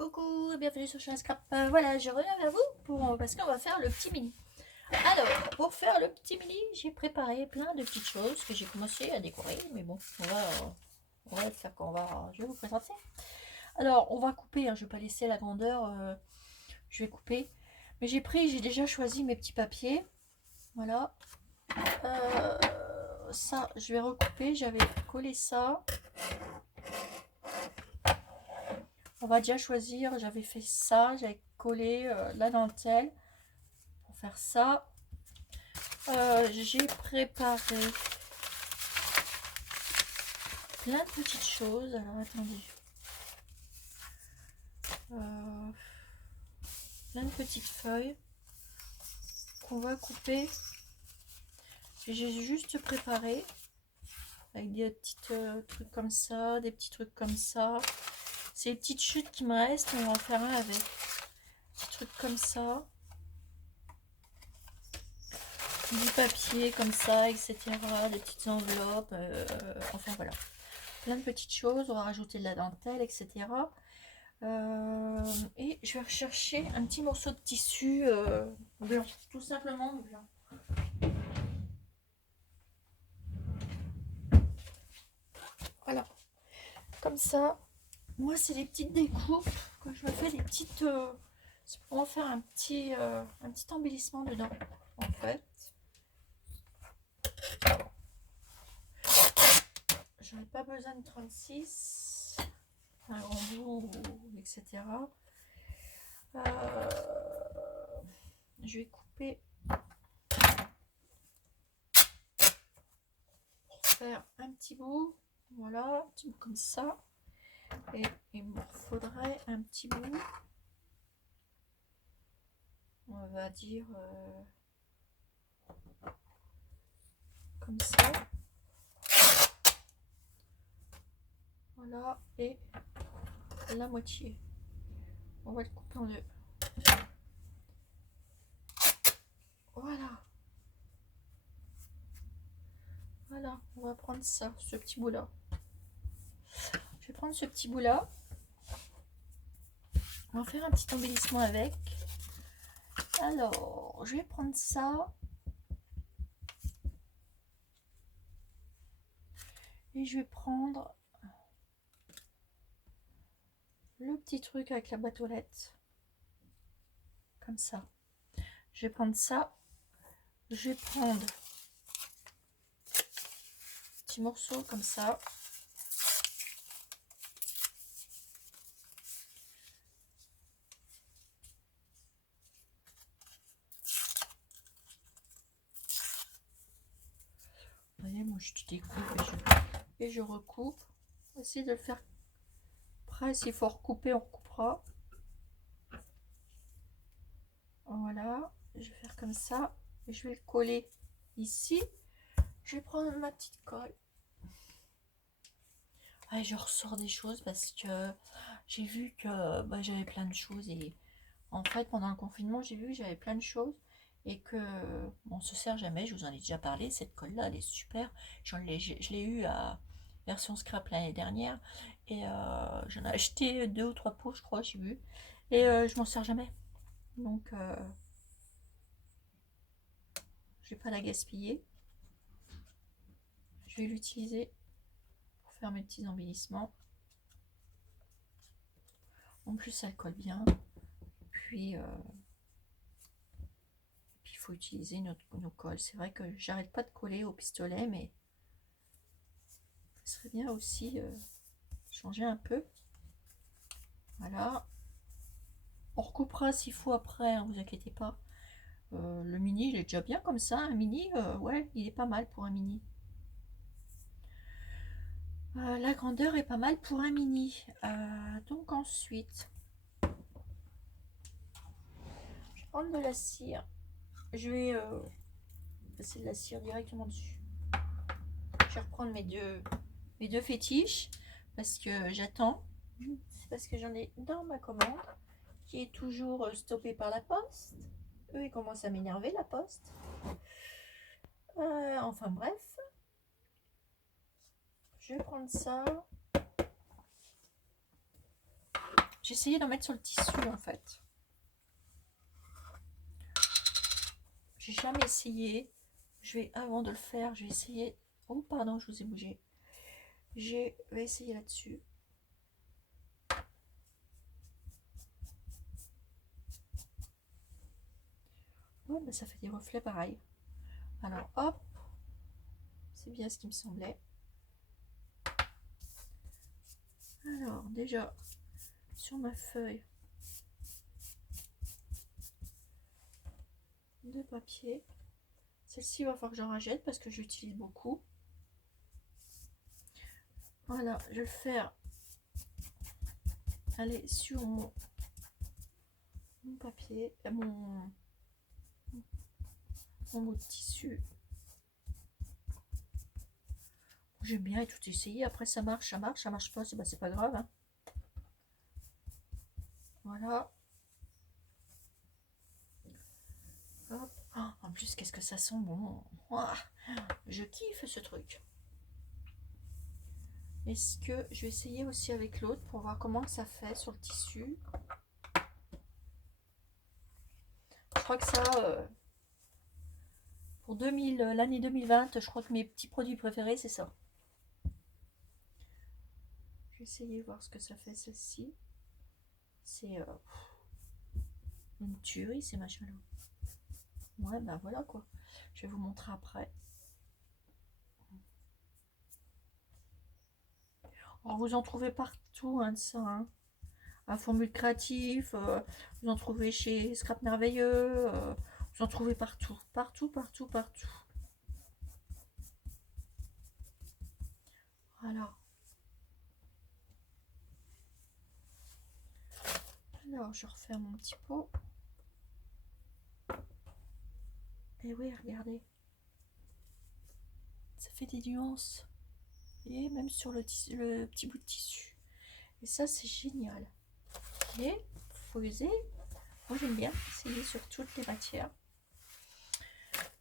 Coucou, bienvenue sur Chien Scrap. Voilà, je reviens vers vous parce qu'on va faire le petit mini. Alors, pour faire le petit mini, j'ai préparé plein de petites choses que j'ai commencé à décorer. Mais bon, on va faire je vais vous présenter. Alors, on va couper, hein, je vais pas laisser la grandeur, je vais couper. Mais j'ai déjà choisi mes petits papiers. Voilà. Ça, je vais recouper, j'avais collé ça. On va déjà choisir, j'avais fait ça, j'avais collé la dentelle pour faire ça. J'ai préparé plein de petites choses. Alors attendez. Plein de petites feuilles qu'on va couper. J'ai juste préparé avec des petits trucs comme ça, des petits trucs comme ça. C'est les petites chutes qui me restent, on va en faire un avec. Des trucs comme ça. Du papier comme ça, etc. Des petites enveloppes. Enfin voilà. Plein de petites choses. On va rajouter de la dentelle, etc. Et je vais rechercher un petit morceau de tissu blanc. Tout simplement blanc. Voilà. Comme ça. Moi, c'est les petites découpes. Quand je me fais des petites... c'est pour en faire un petit embellissement dedans, en fait. J'aurais pas besoin de 36, un grand bout, etc. Je vais couper pour faire un petit bout. Voilà, un petit bout comme ça. Et il me faudrait un petit bout. On va dire comme ça. Voilà, et la moitié. On va le couper en deux. Voilà. Voilà, on va prendre ça, ce petit bout-là. Je vais prendre ce petit bout-là. On va faire un petit embellissement avec. Alors, je vais prendre ça. Et je vais prendre le petit truc avec la boîte aux lettres. Comme ça. Je vais prendre ça. Je vais prendre un petit morceau comme ça. Vous voyez, moi je découpe et je recoupe. Essayer de le faire. Après, s'il faut recouper, on recoupera. Voilà. Je vais faire comme ça. Et je vais le coller ici. Je vais prendre ma petite colle. Ah, je ressors des choses parce que j'ai vu que j'avais plein de choses. Et en fait, pendant le confinement, j'ai vu que j'avais plein de choses. Et que on se sert jamais, je vous en ai déjà parlé, cette colle là elle est super, je l'ai eu à version scrap l'année dernière et j'en ai acheté 2 ou 3 pots je crois, j'ai vu, et je m'en sers jamais, donc je vais pas la gaspiller, je vais l'utiliser pour faire mes petits embellissements. En plus elle colle bien, puis il faut utiliser nos colles. C'est vrai que j'arrête pas de coller au pistolet, mais ce serait bien aussi changer un peu. Voilà. On recoupera s'il faut après, hein, vous inquiétez pas. Le mini, il est déjà bien comme ça. Un mini, ouais, il est pas mal pour un mini. La grandeur est pas mal pour un mini. Donc ensuite, je vais prendre de la cire. Je vais passer de la cire directement dessus. Je vais reprendre mes deux fétiches parce que j'attends. C'est parce que j'en ai dans ma commande qui est toujours stoppée par la poste. Eux, ils commencent à m'énerver, la poste. Enfin bref. Je vais prendre ça. J'ai essayé d'en mettre sur le tissu en fait. J'ai jamais essayé. Avant de le faire, je vais essayer. Oh pardon, je vous ai bougé. Je vais essayer là-dessus. Oh, bah, ça fait des reflets pareil. Alors hop, c'est bien ce qui me semblait. Alors déjà sur ma feuille de papier, celle-ci il va falloir que j'en rachète parce que j'utilise beaucoup. Voilà, je vais le faire aller sur mon papier, mon bout de tissu. J'aime bien tout essayer. Après ça marche, ça marche pas, c'est pas grave. Hein. Voilà. Hop. Oh, en plus, qu'est-ce que ça sent bon. Oh, je kiffe ce truc. Est-ce que je vais essayer aussi avec l'autre pour voir comment ça fait sur le tissu. Je crois que ça, pour l'année 2020, je crois que mes petits produits préférés, c'est ça. Je vais essayer de voir ce que ça fait celle-ci. C'est une tuerie ces machins-là. Ouais, ben voilà quoi. Je vais vous montrer après. Alors, vous en trouvez partout hein, de ça. Hein. À Formule Créatif, vous en trouvez chez Scrap Merveilleux, vous en trouvez partout. Partout, partout, partout. Voilà. Alors, je refais mon petit pot. Et oui, regardez. Ça fait des nuances. Et même sur le petit bout de tissu. Et ça, c'est génial. Et faut user. Moi, j'aime bien essayer sur toutes les matières.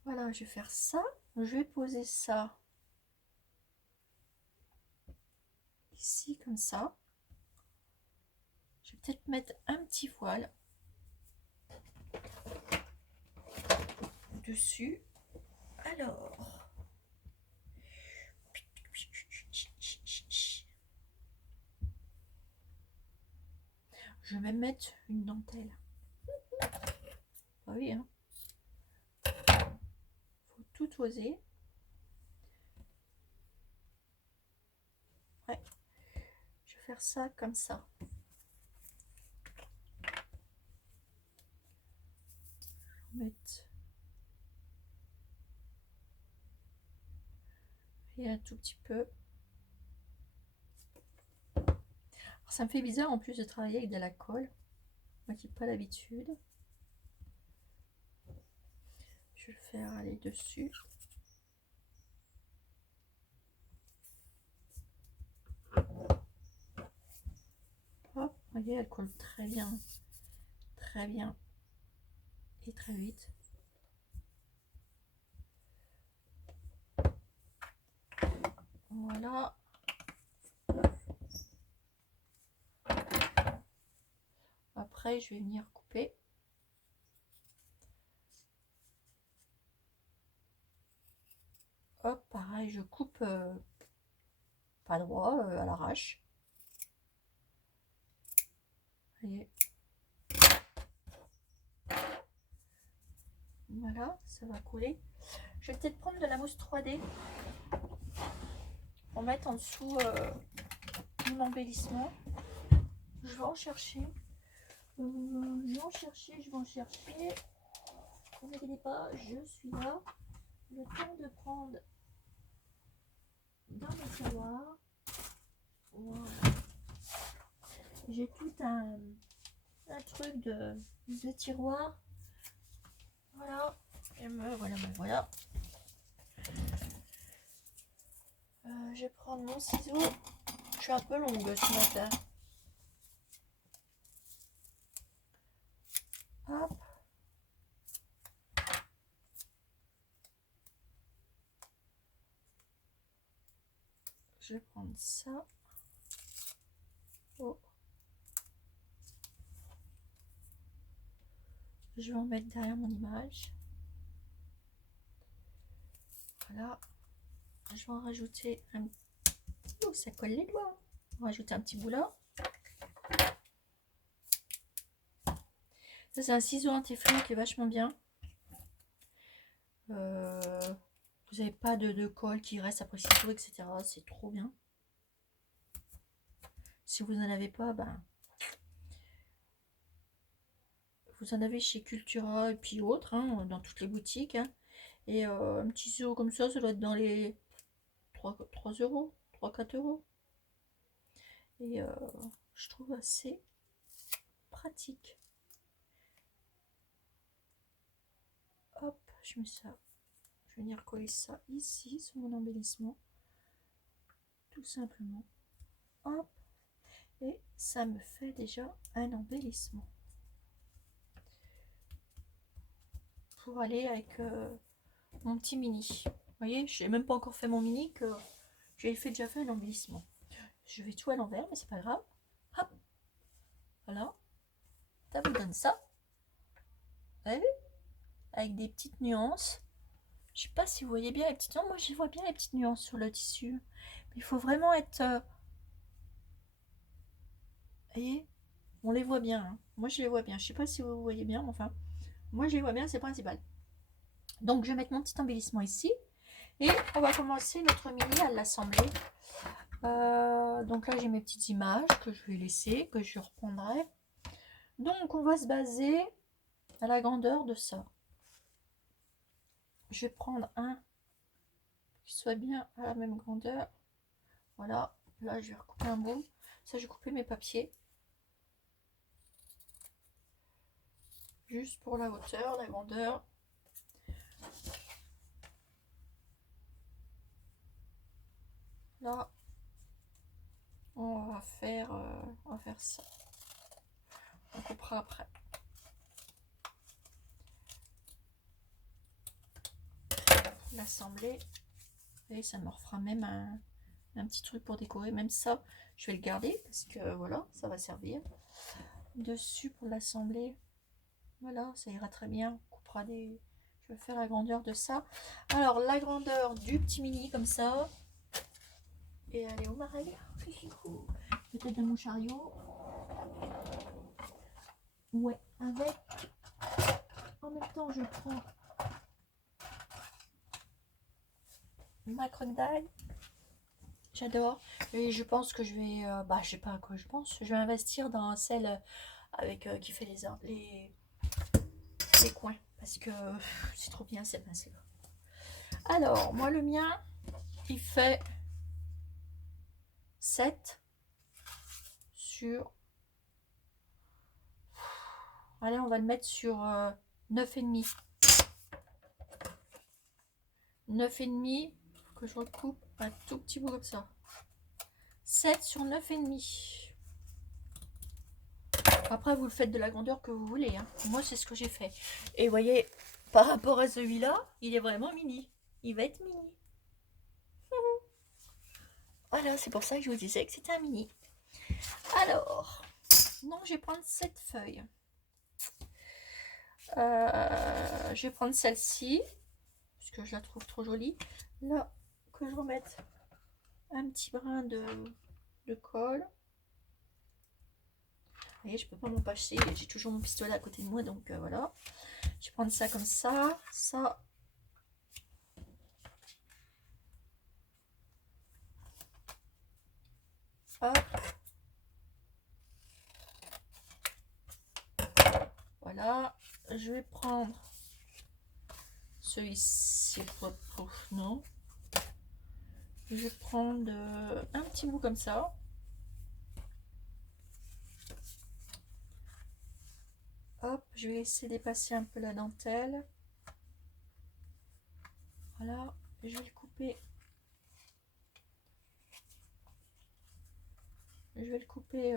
Voilà, je vais faire ça. Je vais poser ça ici, comme ça. Je vais peut-être mettre un petit voile dessus. Alors, je vais même mettre une dentelle. Ah oui, hein. Faut tout oser. Ouais. Je vais faire ça comme ça. Je vais mettre et un tout petit peu. Alors, ça me fait bizarre en plus de travailler avec de la colle. Moi qui n'ai pas l'habitude. Je vais le faire aller dessus. Hop, voyez, elle colle très bien et très vite. Voilà. Après, je vais venir couper. Hop, pareil, je coupe pas droit, à l'arrache. Voyez. Voilà, ça va coller. Je vais peut-être prendre de la mousse 3D pour mettre en dessous mon embellissement. Je vais en chercher. Je vais en chercher. Ne vous inquiétez pas, je suis là. Le temps de prendre dans mes tiroirs. Voilà. J'ai tout un truc de tiroir. Voilà. Et voilà. Je vais prendre mon ciseau. Je suis un peu longue ce matin. Hop. Je vais prendre ça. Oh. Je vais en mettre derrière mon image. Voilà. Je vais en rajouter un... Oh, ça colle les doigts. On va rajouter un petit bout là. Ça, c'est un ciseau anti-fringue qui est vachement bien. Vous n'avez pas de colle qui reste après le ciseau, etc. C'est trop bien. Si vous n'en avez pas, ben, vous en avez chez Cultura et puis autres, hein, dans toutes les boutiques. Hein. Et un petit ciseau comme ça doit être dans les 3 euros, 3-4 euros. Et je trouve assez pratique. Hop, je mets ça. Je vais venir coller ça ici sur mon embellissement. Tout simplement. Hop. Et ça me fait déjà un embellissement. Pour aller avec mon petit mini. Vous voyez, je n'ai même pas encore fait mon mini que j'ai déjà fait un embellissement. Je vais tout à l'envers, mais c'est pas grave. Hop. Voilà. Ça vous donne ça. Vous avez vu? Avec des petites nuances. Je sais pas si vous voyez bien les petites nuances. Moi, j'y vois bien les petites nuances sur le tissu. Mais il faut vraiment être... vous voyez? On les voit bien. Hein. Moi, je les vois bien. Je sais pas si vous voyez bien, mais enfin... Moi, je les vois bien, c'est principal. Donc, je vais mettre mon petit embellissement ici. Et on va commencer notre mini à l'assembler. Donc là, j'ai mes petites images que je vais laisser, que je reprendrai. Donc, on va se baser à la grandeur de ça. Je vais prendre un qui soit bien à la même grandeur. Voilà. Là, je vais recouper un bout. Ça, je vais couper mes papiers. Juste pour la hauteur, la grandeur. Là, on va faire ça. On coupera après. L'assembler. Et ça me refera même un petit truc pour décorer. Même ça, je vais le garder parce que voilà, ça va servir. Dessus pour l'assembler. Voilà, ça ira très bien. On coupera des... Je vais faire la grandeur de ça. Alors, la grandeur du petit mini comme ça. Et allez, au marais. Peut-être de mon chariot. Ouais, avec... En même temps, je prends ma croque d'ail. J'adore. Et je pense que je vais... je sais pas à quoi je pense. Je vais investir dans celle avec qui fait les coins. Parce que c'est trop bien cette pince-là. Alors, moi, le mien, il fait 7 sur... Allez, on va le mettre sur 9,5. 9,5. Faut que je recoupe un tout petit bout comme ça. 7 sur 9,5. Après, vous le faites de la grandeur que vous voulez. Hein. Moi, c'est ce que j'ai fait. Et vous voyez, par rapport à celui-là, il est vraiment mini. Il va être mini. Voilà, c'est pour ça que je vous disais que c'était un mini. Alors, donc je vais prendre cette feuille. Je vais prendre celle-ci, parce que je la trouve trop jolie. Là, que je remette un petit brin de colle. Vous voyez, je peux pas m'en passer. J'ai toujours mon pistolet à côté de moi, donc voilà. Je vais prendre ça comme ça. Ça. Hop. Voilà. Je vais prendre celui-ci. Non. Je vais prendre un petit bout comme ça. Hop, je vais laisser dépasser un peu la dentelle. Voilà, je vais le couper. Je vais le couper,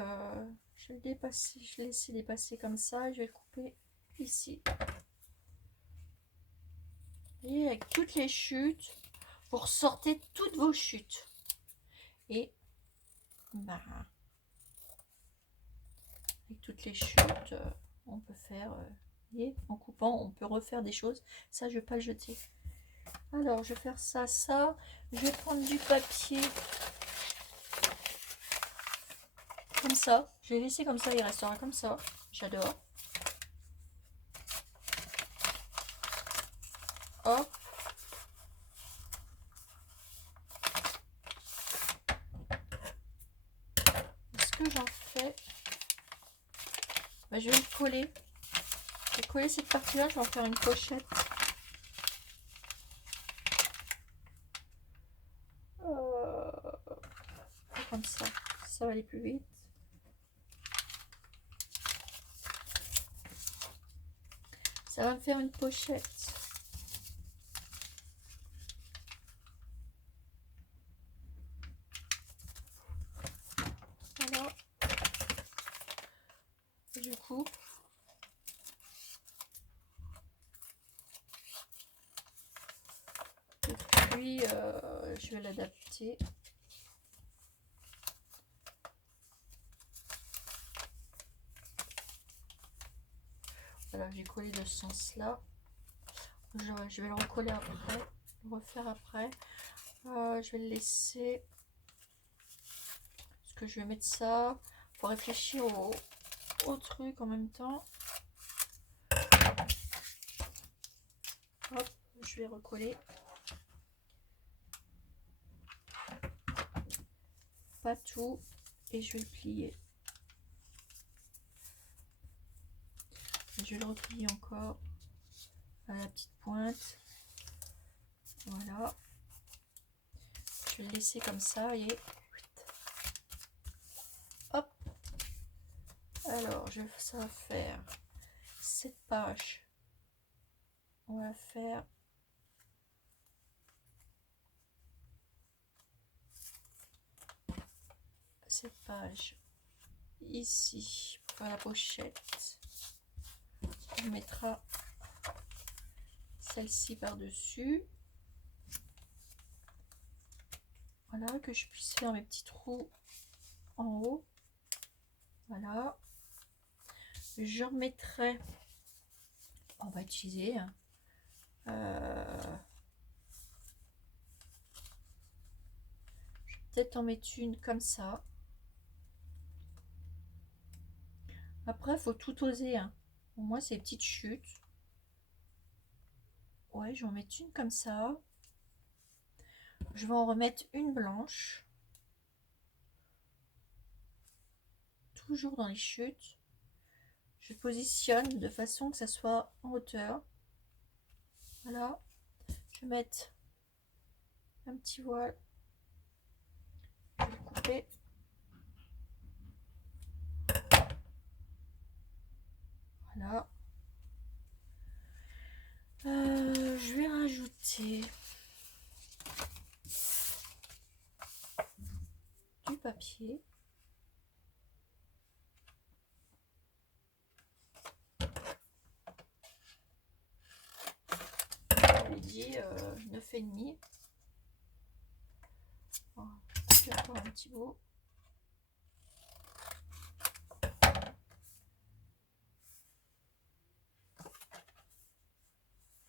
je vais le dépasser, je vais laisser dépasser comme ça. Je vais le couper ici. Et avec toutes les chutes, vous ressortez toutes vos chutes. Et bah, avec toutes les chutes, on peut faire Vous voyez, en coupant, on peut refaire des choses. Ça, je vais pas le jeter. Alors, je vais faire ça, ça. Je vais prendre du papier. Comme ça. Je vais laisser comme ça, il restera comme ça. J'adore. Hop. Ce que j'en fais, bah, je vais le coller. Je vais coller cette partie-là, je vais en faire une pochette. Comme ça va aller plus vite. Ça va me faire une pochette. Voilà. Et du coup, et puis je vais l'adapter. Voilà, j'ai collé de ce sens-là. Je vais le recoller après, le refaire après. Je vais le laisser. Parce que je vais mettre ça. Pour réfléchir au truc en même temps. Hop, je vais recoller. Pas tout. Et je vais le plier. Je vais le replier encore à la petite pointe. Voilà. Je vais le laisser comme ça et hop. Alors, ça va faire cette page. On va faire cette page ici pour faire la pochette. On mettra celle-ci par-dessus. Voilà, que je puisse faire mes petits trous en haut. Voilà. Je remettrai, on va utiliser je vais peut-être en mettre une comme ça. Après, il faut tout oser. Pour moi, c'est petites chutes. Ouais, je vais en mettre une comme ça. Je vais en remettre une blanche. Toujours dans les chutes. Je positionne de façon que ça soit en hauteur. Voilà. Je vais mettre un petit voile. Je vais le couper. Voilà. Je vais rajouter du papier. Je lui dis 9,5. Je vais faire un petit bout.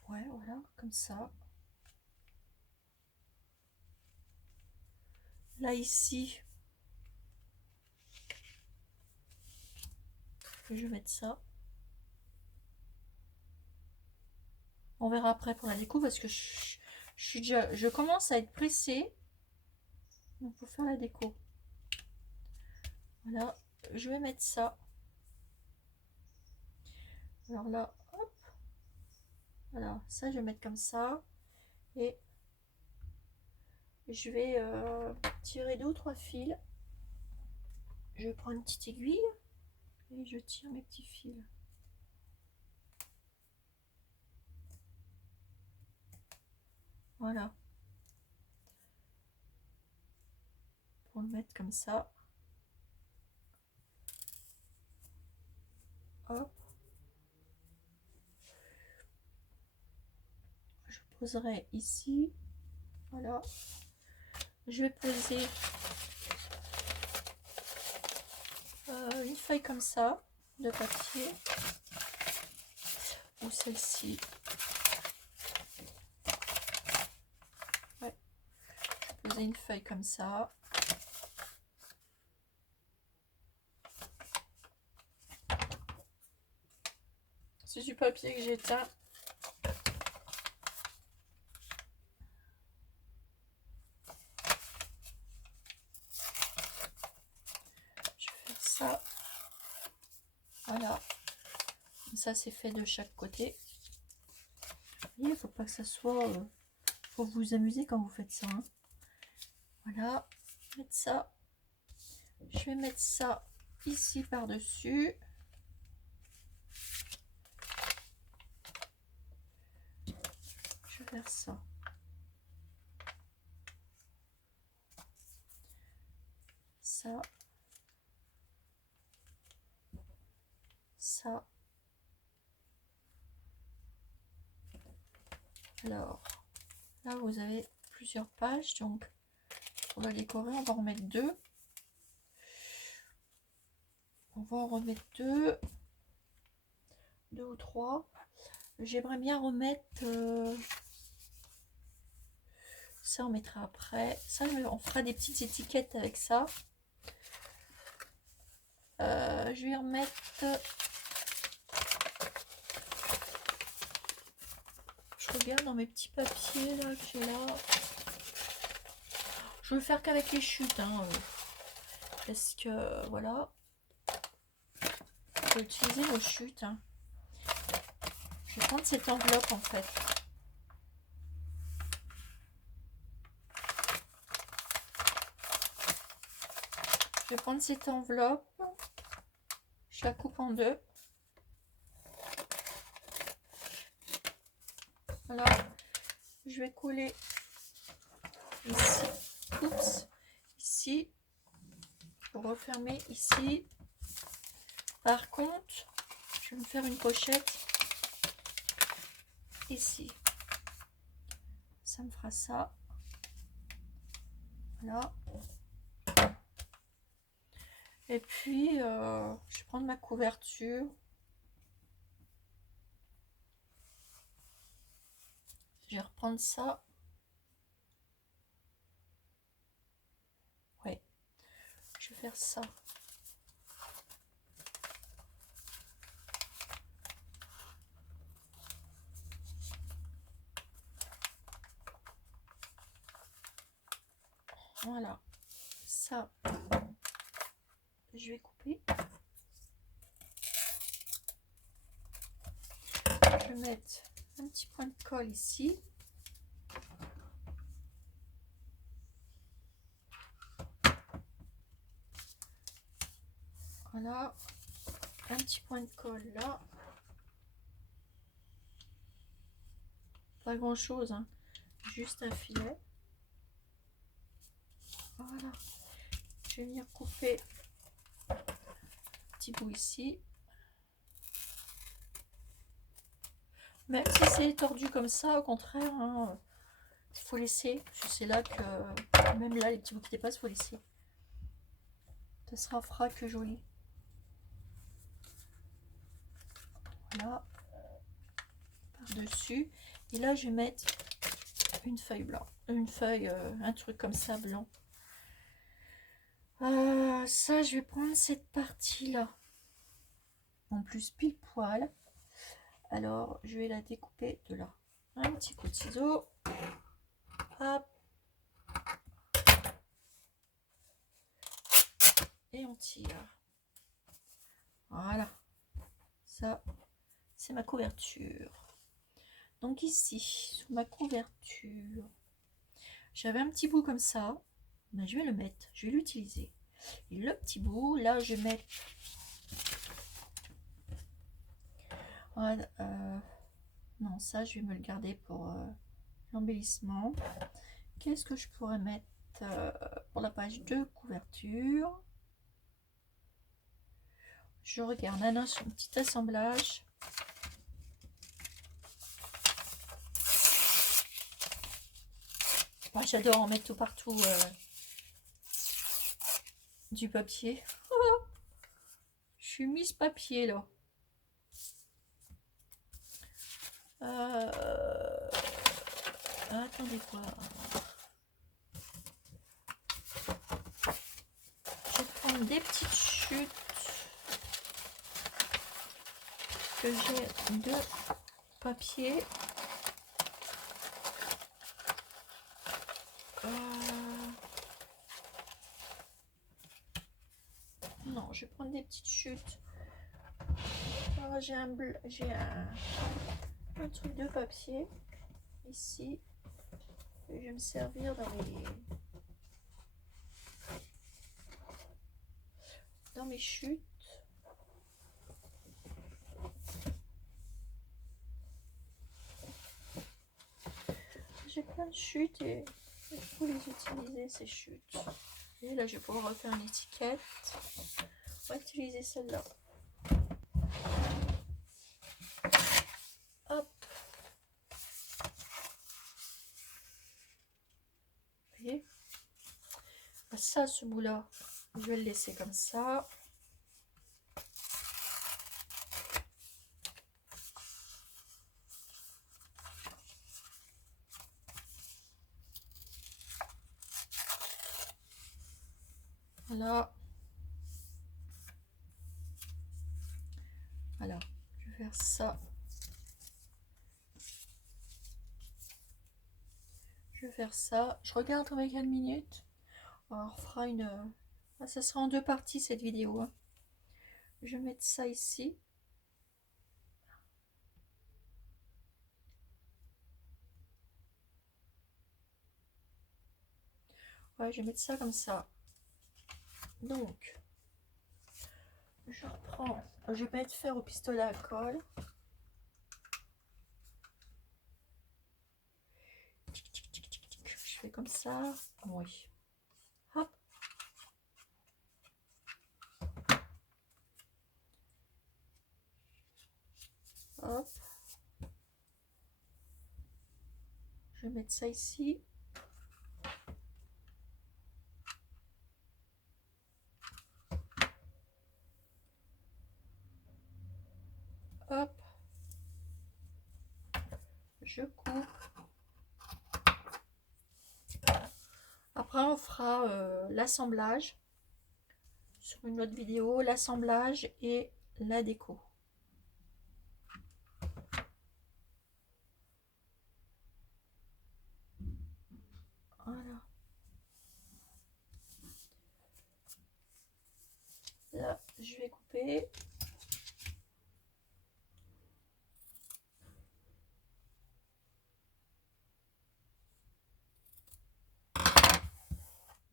Ouais, voilà, comme ça. Là, ici, je vais mettre ça. On verra après pour la déco parce que je commence à être pressée. Donc, pour faire la déco. Voilà, je vais mettre ça. Alors là, hop. Voilà, ça, je vais mettre comme ça. Et je vais tirer 2 ou 3 fils. Je prends une petite aiguille et je tire mes petits fils. Voilà. Pour le mettre comme ça. Hop. Je poserai ici. Voilà. Je vais poser une feuille comme ça de papier. ou celle-ci. Ouais. Je vais poser une feuille comme ça. C'est du papier que j'éteins. Je vais faire ça. Voilà. Comme ça, c'est fait de chaque côté. Il ne faut pas que ça soit... faut vous amuser quand vous faites ça. Hein. Voilà. Mettre ça. Je vais mettre ça ici par-dessus. Je vais faire ça. Ça. Ça. Alors, là, vous avez plusieurs pages. Donc, on va décorer. On va en remettre deux. On va en remettre deux. Deux ou trois. J'aimerais bien remettre... ça, on mettra après. Ça, on fera des petites étiquettes avec ça. Je vais remettre... Je regarde dans mes petits papiers là que j'ai là. Je veux faire qu'avec les chutes. Hein, parce que, voilà. Je vais utiliser vos chutes. Hein. Je vais prendre cette enveloppe en fait. Je vais prendre cette enveloppe. Je la coupe en deux. Voilà. Je vais coller ici. Oups. Ici. Pour refermer ici. Par contre, je vais me faire une pochette ici. Ça me fera ça. Voilà. Et puis, je vais prendre ma couverture. Je vais reprendre ça. Ouais. Je vais faire ça. Voilà. Ça, je vais couper. Je vais mettre un petit point de colle ici. Voilà. Un petit point de colle là. Pas grand chose, hein. Juste un filet. Voilà. Je vais venir couper un petit bout ici. Même si c'est tordu comme ça, au contraire, hein, il faut laisser. C'est là que, même là, les petits bouts qui dépassent, il faut laisser. Ça sera fera que joli. Voilà. Par-dessus. Et là, je vais mettre une feuille blanche. Une feuille, un truc comme ça, blanc. Ça, je vais prendre cette partie-là. En plus, pile poil. Alors, je vais la découper de là. Un petit coup de ciseau. Hop. Et on tire. Voilà. Ça, c'est ma couverture. Donc ici, sous ma couverture, j'avais un petit bout comme ça. Ben, je vais le mettre. Je vais l'utiliser. Et le petit bout, là, je vais mettre... Voilà, non, ça, je vais me le garder pour l'embellissement. Qu'est-ce que je pourrais mettre pour la page de couverture? Je regarde un petit assemblage. Moi, j'adore en mettre tout partout du papier. Je suis mise papier là. Attendez quoi. Je vais prendre des petites chutes que j'ai de papier. Non, je vais prendre des petites chutes. Alors, j'ai un truc de papier ici. Et je vais me servir dans mes chutes. J'ai plein de chutes et il faut les utiliser, ces chutes. Et là, je vais pouvoir refaire une étiquette. On va utiliser celle-là. Hop. Vous voyez? Ça, ce bout-là, je vais le laisser comme ça. Voilà. Alors, je vais faire ça. Je vais faire ça. Je regarde avec 4 minutes. Alors, on fera une... ça sera en 2 parties cette vidéo. Hein. Je vais mettre ça ici. Ouais, je vais mettre ça comme ça. Donc, je reprends. Je vais mettre fer au pistolet à colle. Je fais comme ça. Oui. Hop. Hop. Je vais mettre ça ici. Hop. Je coupe. Après, on fera l'assemblage sur une autre vidéo, l'assemblage et la déco. Voilà. Là, je vais couper.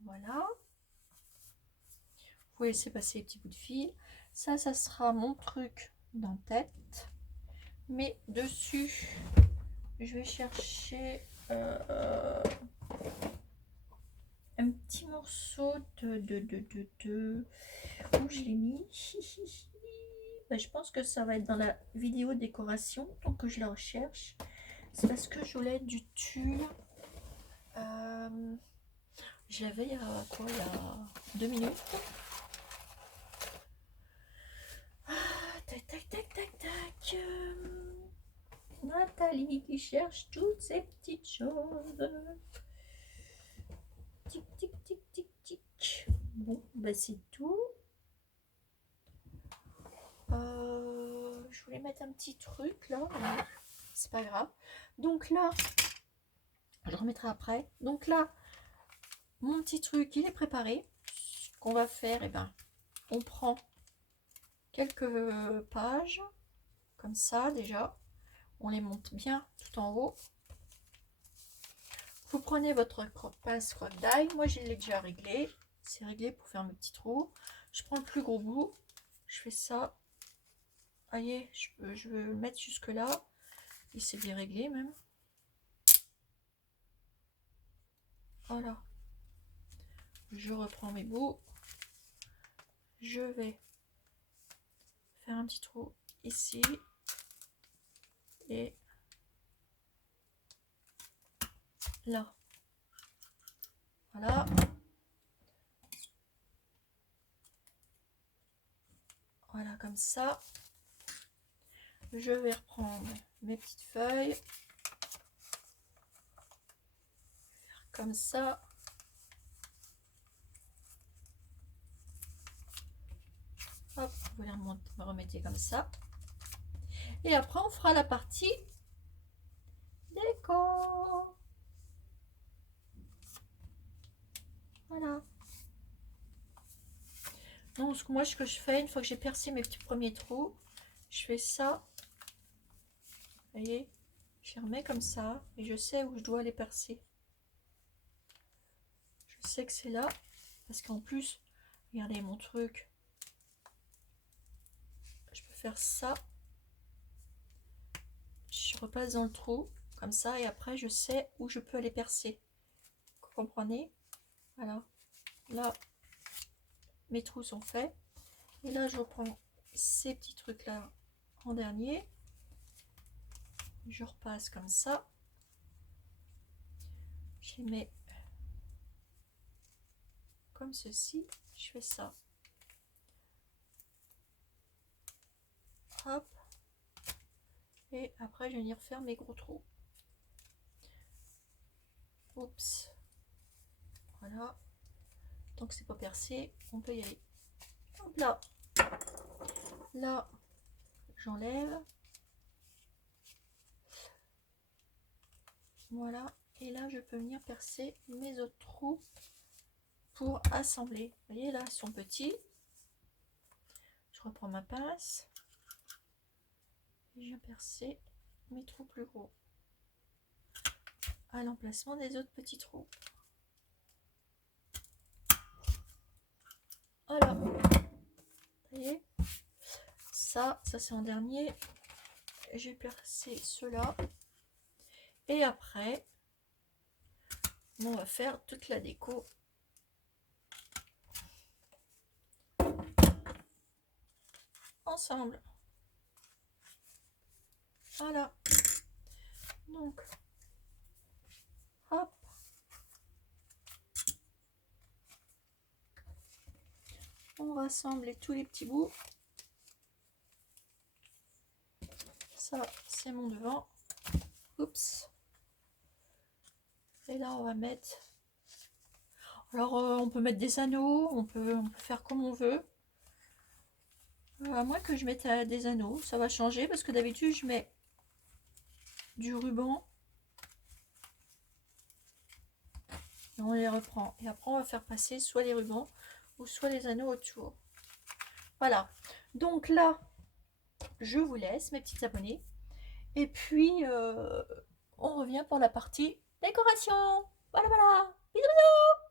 Voilà. Vous pouvez laisser passer les petits bouts de fil. Ça sera mon truc d'en-tête. Mais dessus, je vais chercher un petit morceau de... Où je l'ai mis? Ben, je pense que ça va être dans la vidéo décoration, donc je la recherche. C'est parce que je voulais du tulle. Je l'avais il y a quoi? Il y a 2 minutes. Tac, tac, tac, tac, tac. Nathalie qui cherche toutes ces petites choses. Tic, tic, tic, tic, tic. Bon, bah c'est tout. Je voulais mettre un petit truc là, mais c'est pas grave. Donc là, je remettrai après. Donc là, mon petit truc, il est préparé. Ce qu'on va faire, et ben, on prend quelques pages, comme ça déjà. On les monte bien tout en haut. Vous prenez votre pince croque-daille. Moi, je l'ai déjà réglé. C'est réglé pour faire mes petits trous. Je prends le plus gros bout. Je fais ça. Voyez, je veux le mettre jusque là. Et c'est bien réglé même. Voilà. Je reprends mes bouts. Je vais faire un petit trou ici. Et là. Voilà. Voilà, comme ça. je vais reprendre mes petites feuilles. Comme ça. Hop, vous les remettez comme ça. Et après, on fera la partie déco. Voilà. Donc, moi, ce que je fais, une fois que j'ai percé mes petits premiers trous, je fais ça. Vous voyez, je les remets comme ça. Et je sais où je dois les percer. Je sais que c'est là. Parce qu'en plus, regardez mon truc. Je peux faire ça. Je repasse dans le trou. Comme ça. Et après, je sais où je peux aller percer. Vous comprenez? Voilà. Là, mes trous sont faits. Et là, je reprends ces petits trucs là en dernier. Je repasse comme ça. Je les mets comme ceci. Je fais ça. Hop. Et après, je vais venir faire mes gros trous. Oups. Voilà. Tant que c'est pas percé, on peut y aller. Hop là. Là, j'enlève. Voilà. Et là, je peux venir percer mes autres trous pour assembler. Vous voyez, là, ils sont petits. Je reprends ma pince. Et je viens percer mes trous plus gros à l'emplacement des autres petits trous. Voilà. Vous voyez, ça c'est en dernier. J'ai percé ceux-là. Et après, on va faire toute la déco. Ensemble. Voilà. Donc, hop. On rassemble tous les petits bouts. Ça, c'est mon devant. Oups. Et là, on va mettre... Alors, on peut mettre des anneaux, on peut faire comme on veut. À moins que je mette des anneaux, ça va changer parce que d'habitude, je mets du ruban. Et on les reprend. Et après, on va faire passer soit les rubans ou soit les anneaux autour. Voilà. Donc là, je vous laisse, mes petits abonnés. Et puis, on revient pour la partie décoration. Voilà, voilà. Bisous, bisous.